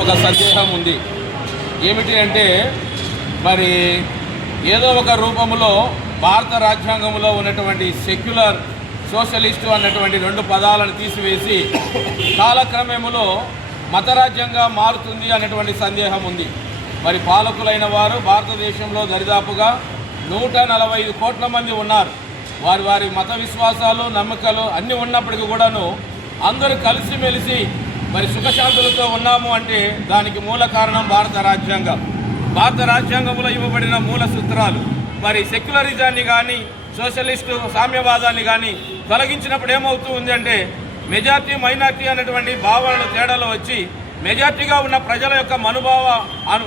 ఒక సందేహం ఉంది. ఏమిటి అంటే మరి ఏదో ఒక రూపంలో భారత రాజ్యాంగంలో ఉన్నటువంటి సెక్యులర్ సోషలిస్టు అన్నటువంటి రెండు పదాలను తీసివేసి కాలక్రమేములో మతరాజ్యంగా మారుతుంది అన్నటువంటి సందేహం ఉంది. మరి పాలకులైన వారు భారతదేశంలో దరిదాపుగా నూట నలభై ఐదు కోట్ల మంది ఉన్నారు. వారి వారి మత విశ్వాసాలు నమ్మకాలు అన్నీ ఉన్నప్పటికీ కూడాను అందరూ కలిసిమెలిసి మరి సుఖశాంతులతో ఉన్నాము అంటే దానికి మూల కారణం భారత రాజ్యాంగం. భారత రాజ్యాంగంలో ఇవ్వబడిన మూల సూత్రాలు మరి సెక్యులరిజాన్ని కానీ సోషలిస్టు సామ్యవాదాన్ని కానీ తొలగించినప్పుడు ఏమవుతూ ఉంది అంటే మెజార్టీ మైనార్టీ అనేటువంటి భావనలు తేడాలు వచ్చి మెజార్టీగా ఉన్న ప్రజల యొక్క మనోభావ అను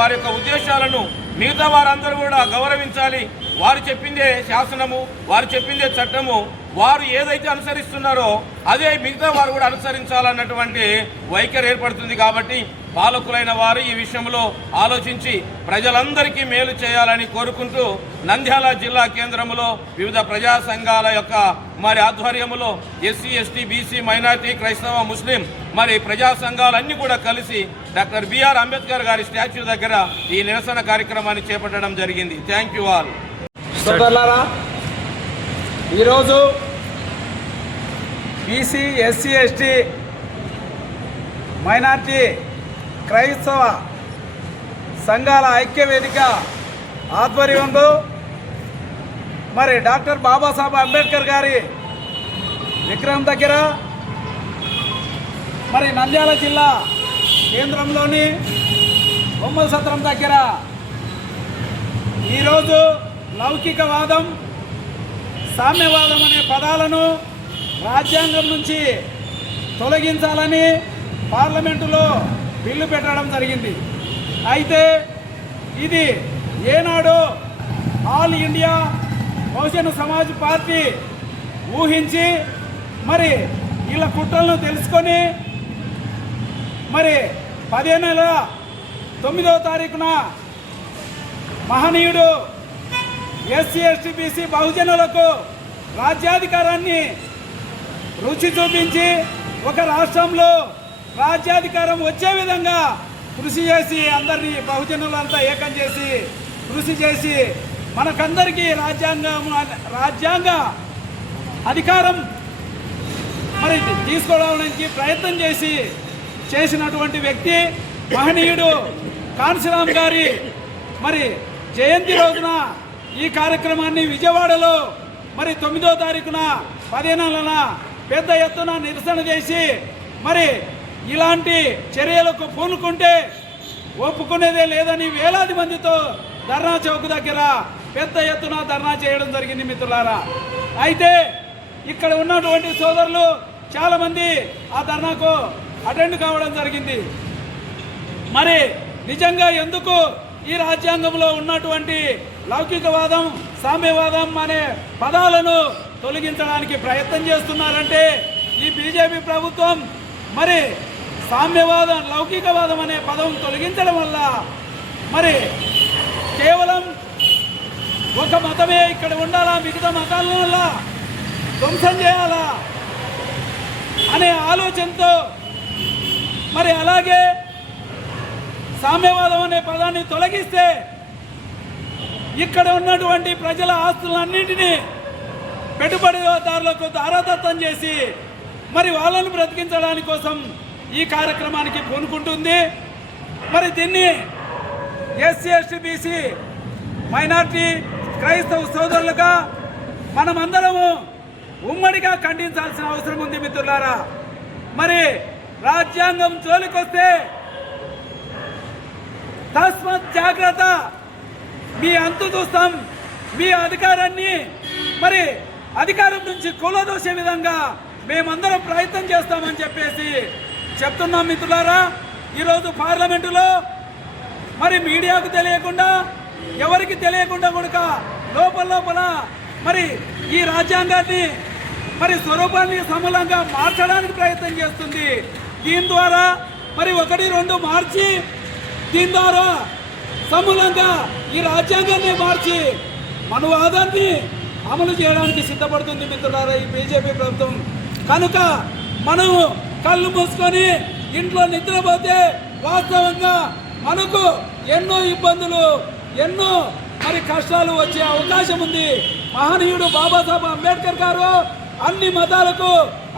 వారి యొక్క ఉద్దేశాలను మిగతా వారందరూ కూడా గౌరవించాలి. వారు చెప్పిందే శాసనము వారు చెప్పిందే చట్టము వారు ఏదైతే అనుసరిస్తున్నారో అదే మిగతా వారు కూడా అనుసరించాలన్నటువంటి వైఖరి ఏర్పడుతుంది కాబట్టి పాలకులైన వారు ఈ విషయంలో ఆలోచించి ప్రజలందరికీ మేలు చేయాలని కోరుకుంటూ నంద్యాల జిల్లా కేంద్రంలో వివిధ ప్రజా సంఘాల యొక్క మరి ఆధ్వర్యంలో ఎస్సీ ఎస్టీ బీసీ మైనార్టీ క్రైస్తవ ముస్లిం మరి ప్రజా సంఘాలన్నీ కూడా కలిసి డాక్టర్ బిఆర్ అంబేద్కర్ గారి స్టాచ్యూ దగ్గర ఈ నిరసన కార్యక్రమాన్ని చేపట్టడం జరిగింది. Thank you all. ఈరోజు బీసీ ఎస్సీ ఎస్టీ మైనార్టీ క్రైస్తవ సంఘాల ఐక్యవేదిక ఆధ్వర్యంలో మరి డాక్టర్ బాబాసాహెబ్ అంబేద్కర్ గారి విగ్రహం దగ్గర మరి నంద్యాల జిల్లా కేంద్రంలోని బొమ్మల సత్రం దగ్గర ఈరోజు లౌకికవాదం సామ్యవాదం అనే పదాలను రాజ్యాంగం నుంచి తొలగించాలని పార్లమెంటులో బిల్లు పెట్టడం జరిగింది. అయితే ఇది ఏనాడు all India Bahujan Samaj party ఊహించి మరి వీళ్ళ కుట్రలను తెలుసుకొని మరి పదిహేను నెల తొమ్మిదవ తారీఖున మహనీయుడు ఎస్సీ ఎస్టీ బీసీ బహుజనులకు రాజ్యాధికారాన్ని రుచి చూపించి ఒక రాష్ట్రంలో రాజ్యాధికారం వచ్చే విధంగా కృషి చేసి అందరినీ బహుజనులంతా ఏకం చేసి కృషి చేసి మనకందరికీ రాజ్యాంగం రాజ్యాంగ అధికారం మరి తీసుకోవడానికి ప్రయత్నం చేసి చేసినటువంటి వ్యక్తి మహనీయుడు కాన్సీరామ్ గారి. మరి జయంతి రోజున ఈ కార్యక్రమాన్ని విజయవాడలో మరి తొమ్మిదో తారీఖున పదిహేనున పెద్ద ఎత్తున నిరసన చేసి మరి ఇలాంటి చర్యలకు పూనుకుంటే ఒప్పుకునేదే లేదని వేలాది మందితో ధర్నా చౌక్ దగ్గర పెద్ద ఎత్తున ధర్నా చేయడం జరిగింది మిత్రులారా. అయితే ఇక్కడ ఉన్నటువంటి సోదరులు చాలామంది ఆ ధర్నాకు అటెండ్ కావడం జరిగింది. మరి నిజంగా ఎందుకు ఈ రాజ్యాంగంలో ఉన్నటువంటి లౌకికవాదం సామ్యవాదం అనే పదాలను తొలగించడానికి ప్రయత్నం చేస్తున్నారంటే ఈ బీజేపీ ప్రభుత్వం? మరి సామ్యవాదం లౌకికవాదం అనే పదం తొలగించడం వల్ల మరి కేవలం ఒక మతమే ఇక్కడ ఉండాలా? మిగతా మతాల వల్ల ధ్వంసం చేయాలా? అనే ఆలోచనతో మరి అలాగే సామ్యవాదం అనే పదాన్ని తొలగిస్తే ఇక్కడ ఉన్నటువంటి ప్రజల ఆస్తులన్నింటినీ పెట్టుబడిదారులకు దారాదత్తం చేసి మరి వాళ్ళను బ్రతికించడానికి కోసం ఈ కార్యక్రమానికి పూనుకుంటుంది. మరి దీన్ని ఎస్సీ ఎస్టీ బీసీ మైనార్టీ క్రైస్తవ సోదరులుగా మనమందరము ఉమ్మడిగా ఖండించాల్సిన అవసరం ఉంది మిత్రులారా. మరి రాజ్యాంగం జోలికొస్తే తస్మత్ జాగ్రత్త. మీ అంతు చూస్తాం మీ అధికారాన్ని మరి అధికారం నుంచి కూలదోసే విధంగా మేమందరం ప్రయత్నం చేస్తామని చెప్పేసి చెప్తున్నాం మిత్రులారా ఈరోజు పార్లమెంటులో మరి మీడియాకు తెలియకుండా ఎవరికి తెలియకుండా కూడా లోపల లోపల మరి ఈ రాజ్యాంగాన్ని మరి స్వరూపాన్ని సమూలంగా మార్చడానికి ప్రయత్నం చేస్తుంది. దీని ద్వారా మరి ఒకటి రెండు మార్చి దీని ద్వారా సమూలంగా ఈ రాజ్యాంగాన్ని మార్చి మనువాదాన్ని అమలు చేయడానికి సిద్ధపడుతుంది మిత్రులారా ఈ బీజేపీ ప్రభుత్వం. కనుక మనం కళ్ళు మూసుకొని ఇంట్లో నిద్రపోతే వాస్తవంగా మనకు ఎన్నో ఇబ్బందులు ఎన్నో మరి కష్టాలు వచ్చే అవకాశం ఉంది. మహనీయుడు బాబాసాహెబ్ అంబేద్కర్ గారు అన్ని మతాలకు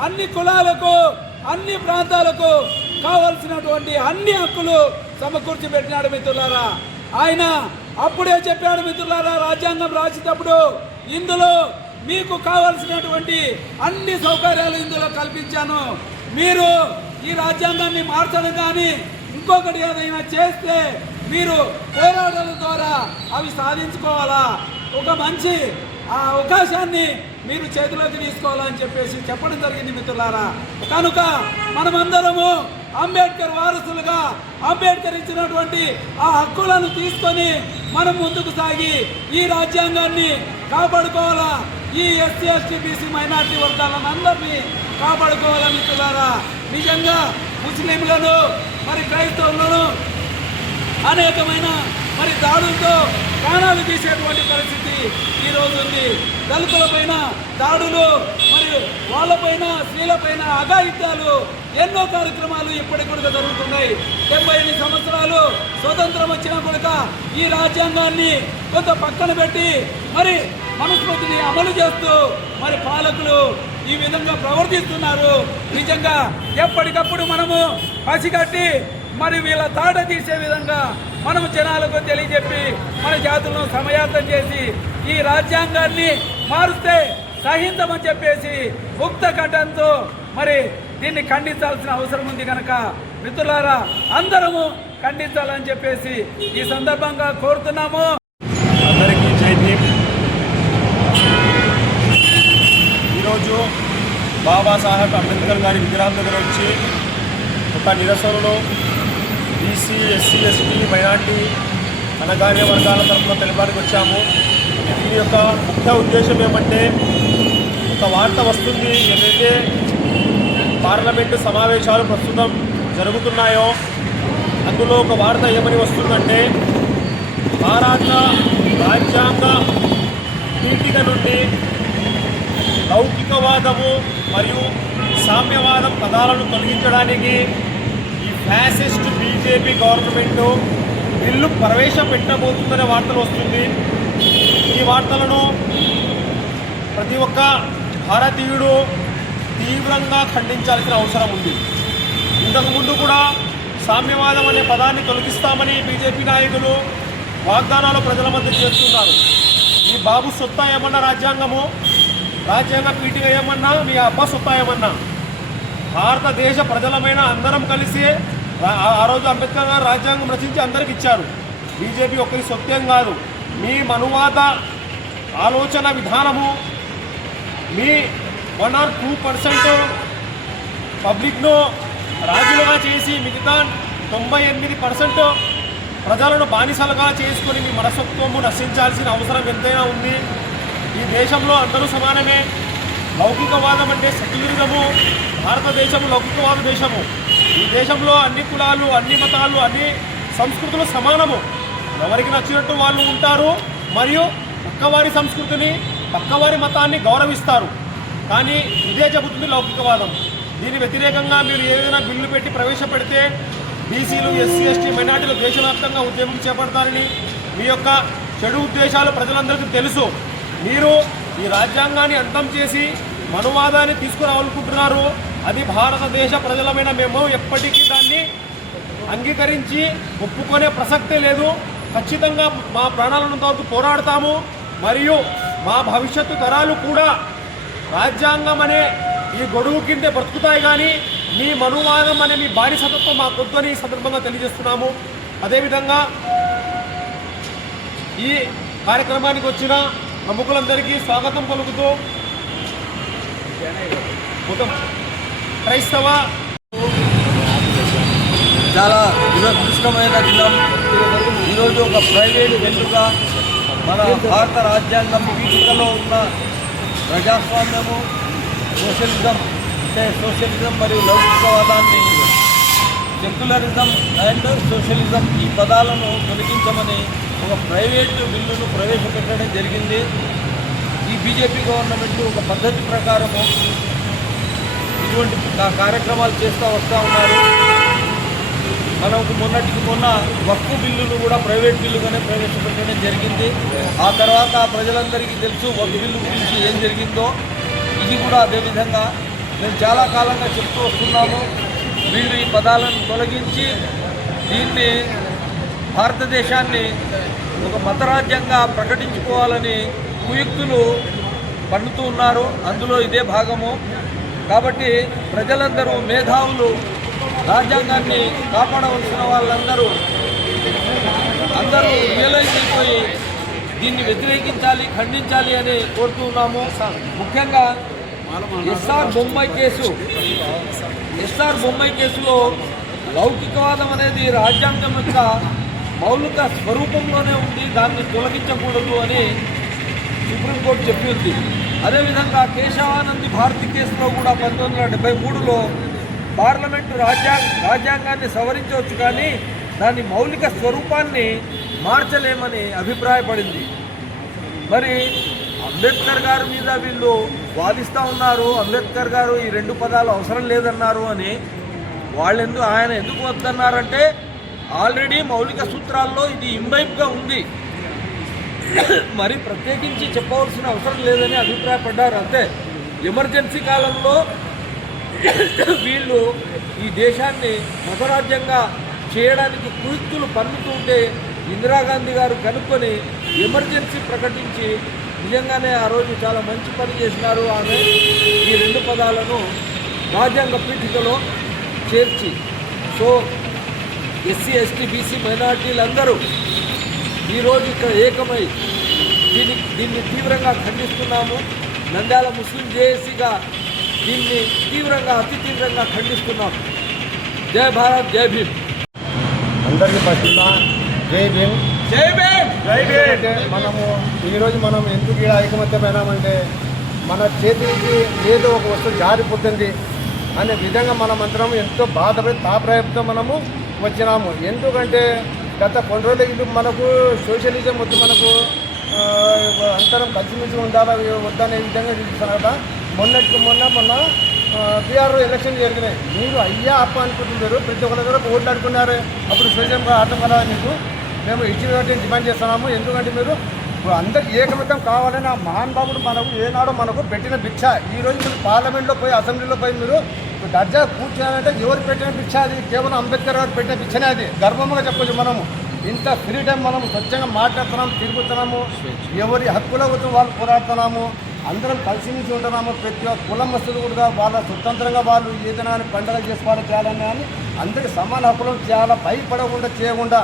అన్ని కులాలకు అన్ని ప్రాంతాలకు కావలసినటువంటి అన్ని హక్కులు సమకూర్చి పెట్టినాడు మిత్రులారా. ఆయన అప్పుడే చెప్పాడు మిత్రులారా రాజ్యాంగం రాసేటప్పుడు ఇందులో మీకు కావలసినటువంటి అన్ని సౌకర్యాలు ఇందులో కల్పించాను. మీరు ఈ రాజ్యాంగాన్ని మార్చడం కానీ ఇంకొకటి ఏదైనా చేస్తే మీరు పోరాటం ద్వారా అవి సాధించుకోవాలా? ఒక మంచి ఆ అవకాశాన్ని మీరు చేతిలోకి తీసుకోవాలని చెప్పేసి చెప్పడం జరిగింది మిత్రులారా. కనుక మనమందరము అంబేద్కర్ వారసులుగా అంబేద్కర్ ఇచ్చినటువంటి ఆ హక్కులను తీసుకొని మనం ముందుకు సాగి ఈ రాజ్యాంగాన్ని కాపాడుకోవాలా? ఈ ఎస్సీ ఎస్టీ బీసీ మైనార్టీ వర్గాలను అందరినీ కాపాడుకోవాలని మిత్రులారా నిజంగా ముస్లింలను మరి క్రైస్తవులను అనేకమైన మరి దాడులతో ప్రాణాలు తీసేటువంటి పరిస్థితి ఈ రోజు ఉంది. దళితులపైన దాడులు మరియు వాళ్ళపైన స్త్రీలపైన అఘాయిత్యాలు ఎన్నో కార్యక్రమాలు ఇప్పటికి కూడా జరుగుతున్నాయి. డెబ్బై ఎనిమిది సంవత్సరాలు స్వతంత్రం వచ్చినా కూడా ఈ రాజ్యాంగాన్ని కొంత పక్కన పెట్టి మరి మనుస్మృతిని అమలు చేస్తూ మరి పాలకులు ఈ విధంగా ప్రవర్తిస్తున్నారు. నిజంగా ఎప్పటికప్పుడు మనము పసిగట్టి మరి వీళ్ళ తాట తీసే విధంగా మనము జనాలకు తెలియజెప్పి మన జాతులను సమయాతం చేసి ఈ రాజ్యాంగాన్ని మారుస్తే సహించమని చెప్పేసి ముక్త కంఠంతో మరి దీన్ని ఖండించాల్సిన అవసరం ఉంది కనుక మిత్రులారా అందరము ఖండించాలని చెప్పేసి ఈ సందర్భంగా కోరుతున్నాము అందరికీ జై భీమ్ ఈరోజు బాబాసాహెబ్ అంబేద్కర్ గారి విగ్రహం దగ్గర వచ్చి ఒక నిరసనలో బీసీ ఎస్సీ ఎస్టీ మైనార్టీ అనగానే వర్గాల తరఫున తెలపడానికి వచ్చాము. దీని యొక్క ముఖ్య ఉద్దేశం ఏమంటే ఒక వార్త వస్తుంది ఏదైతే పార్లమెంటు సమావేశాలు ప్రస్తుతం జరుగుతున్నాయో అందులో ఒక వార్త ఏమని వస్తుందంటే భారత రాజ్యాంగ పీఠిక నుండి లౌకికవాదము మరియు సామ్యవాదం పదాలను తొలగించడానికి ఈ ఫ్యాసిస్ట్ బీజేపీ గవర్నమెంట్ బిల్లు ప్రవేశపెట్టబోతుందనే వార్తలు వస్తుంది. ఈ వార్తలను ప్రతి ఒక్క భారతీయుడు తీవ్రంగా ఖండించాల్సిన అవసరం ఉంది. ఇంతకుముందు కూడా సామ్యవాదం అనే పదాన్ని తొలగిస్తామని బీజేపీ నాయకులు వాగ్దానాలు ప్రజల మధ్య చేస్తున్నారు. ఈ బాబు సొత్తా ఏమన్నా రాజ్యాంగము? రాజ్యాంగ పీఠిక ఏమన్నా? మీ అబ్బా సొత్తాయమన్నా భారతదేశ ప్రజలమైన అందరం కలిసి ఆ- ఆ రోజు అంబేద్కర్ గారు రాజ్యాంగం రచించి అందరికి ఇచ్చారు. బీజేపీ ఒకరి సొత్యం కాదు. మీ మనువాద ఆలోచన విధానము మీ వన్ ఆర్ టూ పర్సెంట్ పబ్లిక్ను రాజులుగా చేసి మిగతా తొంభై ఎనిమిది పర్సెంట్ ప్రజలను బానిసలుగా చేసుకొని మీ మనస్తత్వము నశించాల్సిన అవసరం ఎంతైనా ఉంది. ఈ దేశంలో అందరూ సమానమే. లౌకికవాదం అంటే సెక్యులరిజము. భారతదేశము లౌకికవాద దేశము. ఈ దేశంలో అన్ని కులాలు అన్ని మతాలు అన్ని సంస్కృతులు సమానము. ఎవరికి నచ్చినట్టు వాళ్ళు ఉంటారు మరియు పక్కవారి సంస్కృతిని పక్కవారి మతాన్ని గౌరవిస్తారు. కానీ ఇదే చెబుతుంది లౌకికవాదం. దీని వ్యతిరేకంగా మీరు ఏదైనా బిల్లు పెట్టి ప్రవేశపెడితే బీసీలు ఎస్సీ ఎస్టీ మైనార్టీలు దేశవ్యాప్తంగా ఉద్యమం చేపడతారని మీ యొక్క చెడు ఉద్దేశాలు ప్రజలందరికీ తెలుసు. మీరు ఈ రాజ్యాంగాన్ని అంతం చేసి మనువాదాన్ని తీసుకురావాలనుకుంటున్నారు. అది భారతదేశ ప్రజలమైన మేము ఎప్పటికీ దాన్ని అంగీకరించి ఒప్పుకునే ప్రసక్తే లేదు. ఖచ్చితంగా మా ప్రాణాలను వరకు పోరాడతాము. మరియు మా భవిష్యత్తు తరాలు కూడా రాజ్యాంగం అనే ఈ గొడుగు కిందే బ్రతుకుతాయి కానీ మీ మనువాదం అనే మీ బానిసతత్వం మా కొద్దని ఈ సందర్భంగా తెలియజేస్తున్నాము. అదేవిధంగా ఈ కార్యక్రమానికి వచ్చిన ప్రముఖులందరికీ స్వాగతం పలుకుతూ మొత్తం క్రైస్తవ చాలా దురదృష్టమైన దినం. ఈరోజు ఒక ప్రైవేటు వెల్లుగా మన భారత రాజ్యాంగం పీఠికలో ఉన్న ప్రజాస్వామ్యము సోషలిజం అంటే సోషలిజం మరియు లౌకికవాదాన్ని సెక్యులరిజం అండ్ సోషలిజం ఈ పదాలను తొలగించమని ఒక ప్రైవేటు బిల్లును ప్రవేశపెట్టడం జరిగింది. ఈ బీజేపీ గవర్నమెంట్ ఒక పద్ధతి ప్రకారము ఇటువంటి కార్యక్రమాలు చేస్తూ వస్తూ ఉన్నారు. మనకు మొన్నటికి మొన్న వక్కు బిల్లును కూడా ప్రైవేట్ బిల్లుగానే ప్రవేశపెట్టడం జరిగింది. ఆ తర్వాత ప్రజలందరికీ తెలుసు వక్కు బిల్లు గురించి ఏం జరిగిందో. ఇది కూడా అదేవిధంగా మేము చాలా కాలంగా చెప్తూ వస్తున్నాము. వీళ్ళు ఈ పదాలను తొలగించి దీన్ని భారతదేశాన్ని ఒక మతరాజ్యంగా ప్రకటించుకోవాలని కుయుక్తులు పండుతూ ఉన్నారు. అందులో ఇదే భాగము. కాబట్టి ప్రజలందరూ మేధావులు రాజ్యాంగాన్ని కాపాడవలసిన వాళ్ళందరూ అందరూ రియలైజ్ అయిపోయి దీన్ని వ్యతిరేకించాలి ఖండించాలి అని కోరుతున్నాము ముఖ్యంగా SR Bommai case. SR Bommai కేసులో లౌకికవాదం అనేది రాజ్యాంగం యొక్క మౌలిక స్వరూపంలోనే ఉంది దాన్ని తొలగించకూడదు అని సుప్రీంకోర్టు చెప్పింది అదేవిధంగా కేశవానంది భారతి కేసులో కూడా పంతొమ్మిది వందల డెబ్బై మూడులో పార్లమెంటు రాజ్యాంగ రాజ్యాంగాన్ని సవరించవచ్చు కానీ దాని మౌలిక స్వరూపాన్ని మార్చలేమని అభిప్రాయపడింది. మరి అంబేద్కర్ గారి మీద వీళ్ళు వాదిస్తూ ఉన్నారు. అంబేద్కర్ గారు ఈ రెండు పదాలు అవసరం లేదన్నారు అని వాళ్ళెందు ఆయన ఎందుకు వద్దన్నారంటే ఆల్రెడీ మౌలిక సూత్రాల్లో ఇది ఇంబైబ్గా ఉంది. మరి ప్రత్యేకించి చెప్పవలసిన అవసరం లేదని అభిప్రాయపడ్డారు. అంతే. ఎమర్జెన్సీ కాలంలో వీళ్ళు ఈ దేశాన్ని మతరాజ్యంగా చేయడానికి కుయుక్తులు పన్నుతుంటే ఇందిరాగాంధీ గారు కనుక్కొని ఎమర్జెన్సీ ప్రకటించి నిజంగానే ఆ రోజు చాలా మంచి పని చేసినారు ఆమె. ఈ రెండు పదాలను రాజ్యాంగ పీఠికలో చేర్చి. సో ఎస్సీ ఎస్టీ బీసీ మైనార్టీలందరూ ఈరోజు ఇక్కడ ఏకమై దీన్ని దీన్ని తీవ్రంగా ఖండిస్తున్నాము. నంద్యాల ముస్లిం జేఏసీగా దీన్ని తీవ్రంగా అతి తీవ్రంగా ఖండిస్తున్నాము జై భారత్ జై భీమ్. అందరికీ ఫస్ట్ జై భీమ్. జై భీమ్! అయితే మనము ఈరోజు మనం ఎందుకు ఇలా ఐకమత్యమైనామంటే మన చేతికి ఏదో ఒక వస్తువు జారిపోతుంది అనే విధంగా మనం అందరం ఎంతో బాధపడి తాప్రాయంతో మనము వచ్చినాము ఎందుకంటే గత కొన్ని రోజుల క్రితం మనకు సోషలిజం వద్దు మనకు అంతరం అందరం కలిసిమెలిసి ఉండాలా వద్దనే విధంగా చూపిస్తున్నారు కదా. మొన్నటికి మొన్న మొన్న బీఆర్ఓ ఎలక్షన్ జరిగినాయి. మీరు అయ్యా అప్ప అనుకుంటున్నారు. ప్రతి ఒక్కరి దగ్గర ఓట్లు అడుకున్నారు అప్పుడు సోషల్ అర్థం కదా మీకు? మేము ఇచ్చిన డిమాండ్ చేస్తున్నాము. ఎందుకంటే మీరు అందరికి ఏకమితం కావాలని ఆ మహానుభావుడు మనకు ఏనాడో మనకు పెట్టిన భిక్ష. ఈ రోజు మీరు పార్లమెంట్లో పోయి అసెంబ్లీలో పోయి మీరు దర్జా కూర్చోాలంటే ఎవరు పెట్టిన పిచ్చ అది? కేవలం అంబేద్కర్ గారు పెట్టిన పిచ్చనే అది. గర్వంగా చెప్పచ్చు మనము. ఇంత ఫ్రీడమ్ మనం స్వచ్ఛంగా మాట్లాడుతున్నాము తిరుగుతున్నాము. ఎవరి హక్కుల కోసం వాళ్ళు పోరాడుతున్నాము. అందరం కలిసిమెలిసి ఉంటున్నాము. ప్రతి ఒక్క కులం మస్తులు కూడా వాళ్ళ స్వతంత్రంగా వాళ్ళు ఏదైనా పండుగ చేసుకోవాలి చేయాలని అని అందరికి సమాన హక్కులను చేయాలా? భయపడకుండా చేయకుండా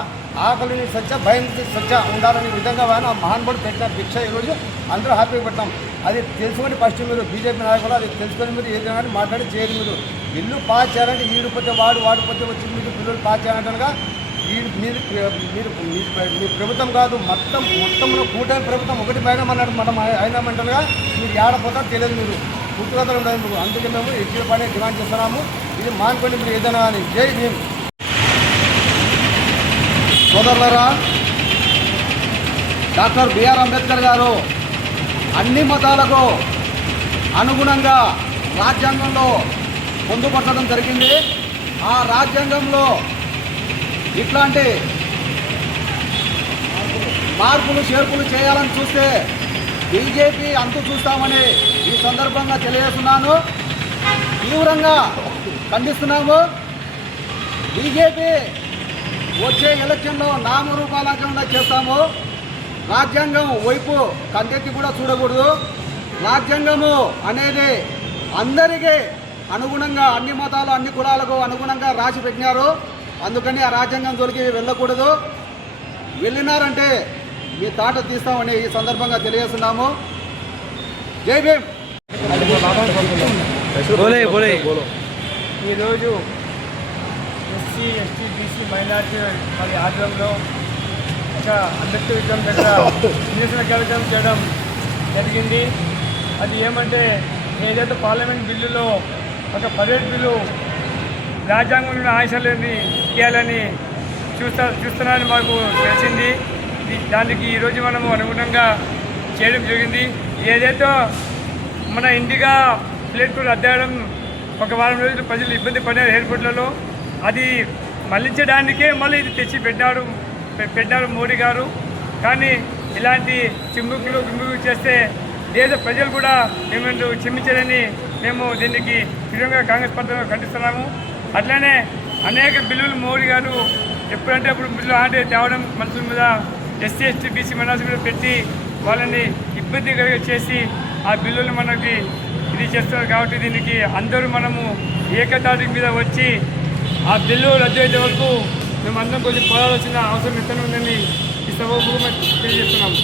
ఆకలిని స్వచ్ఛ భయం స్వచ్ఛ ఉండాలనే విధంగా ఆయన ఆ మహానుభావుడు పెట్టిన భిక్ష ఈరోజు అందరూ హ్యాపీగా పెట్టాం అది తెలుసుకొని ఫస్ట్ మీరు బీజేపీ నాయకులు అది తెలుసుకొని మీరు ఏదైనా కానీ మాట్లాడి చేయరు మీరు. ఇల్లు పాస్ చేయాలంటే ఈడిపోతే వాడు వాడిపోతే వచ్చి మీరు పిల్లలు పాస్ చేయాలంటగా మీరు మీరు మీ- ప్రభుత్వం కాదు మొత్తం మొత్తంలో కూటమి ప్రభుత్వం ఒకటి పైన మన మనం అయినామంటారుగా మీరు ఏడపోతా తెలియదు మీరు. పుట్టుకథలు ఉండదు మీరు అందుకే మేము ఎక్కువ పని డిమాండ్ చేస్తున్నాము. ఇది మానుకోండి మీరు ఏదైనా అని జై భీమ్ సోదరులరా డాక్టర్ బిఆర్ అంబేద్కర్ గారు అన్ని మతాలకు అనుగుణంగా రాజ్యాంగంలో పొందుపరచడం జరిగింది. ఆ రాజ్యాంగంలో ఇట్లాంటి మార్పులు చేర్పులు చేయాలని చూస్తే బీజేపీ అంతు చూస్తామని ఈ సందర్భంగా తెలియజేస్తున్నాను. తీవ్రంగా ఖండిస్తున్నాము. బీజేపీ వచ్చే ఎలక్షన్లో నామరూపాలంగా చేస్తాము. రాజ్యాంగం వైపు కంటెత్తి కూడా చూడకూడదు. రాజ్యాంగము అనేది అందరికీ అనుగుణంగా అన్ని మతాలు అన్ని కులాలకు అనుగుణంగా రాసి పెట్టినారు. అందుకని ఆ రాజ్యాంగం జోలికి వెళ్ళకూడదు. వెళ్ళినారంటే మీ తాట తీస్తామని ఈ సందర్భంగా తెలియజేస్తున్నాము. జై భీమ్! ఈరోజు ఎస్సీ ఎస్టీ బీసీ మైనార్టీ వారి ఆధ్వర్యంలో ఒక అంబేద్కర్ విగ్రహం దగ్గర నిరసన కార్యక్రమం చేయడం జరిగింది. అది ఏమంటే ఏదైతే పార్లమెంట్ బిల్లులో ఒక పదిహేడు బిల్లు రాజ్యాంగంలో ఆశలని ఇవ్వాలని చూస్తా చూస్తున్నారని మాకు తెలిసింది. ఈ- దానికి ఈరోజు మనము అనుగుణంగా చేయడం జరిగింది. ఏదైతే మన ఇండిగా ప్లేట్లు కూడా ఒక వారం రోజులు ప్రజలు ఇబ్బంది పడారు ఎయిర్పోర్ట్లలో అది మళ్ళించడానికే మళ్ళీ ఇది తెచ్చి పెట్టారు పెట్టారు మోడీ గారు. కానీ ఇలాంటి చిమ్ముకులు గిమ్ముకులు చేస్తే దేశ ప్రజలు కూడా మేము క్షమించారని మేము దీనికి తీవ్రంగా కాంగ్రెస్ పార్టీలో ఖండిస్తున్నాము. అట్లనే అనేక బిల్లులు మోడీ గారు ఎప్పుడంటే అప్పుడు బిల్లు ఆడే తేవడం మనుషుల మీద ఎస్సీ ఎస్టీ బీసీ మైనార్టీ మీద పెట్టి వాళ్ళని ఇబ్బంది కలిగ చేసి ఆ బిల్లులు మనకి ఇది చేస్తున్నారు కాబట్టి దీనికి అందరూ మనము ఏకతాటి మీద వచ్చి ఆ బిల్లు రద్దు అయ్యే వరకు మేమందరం అందరం కొంచెం పోరాడాల్సిన అవసరం ఎంత ఉందని ఈ సభ తెలియజేస్తున్నాము.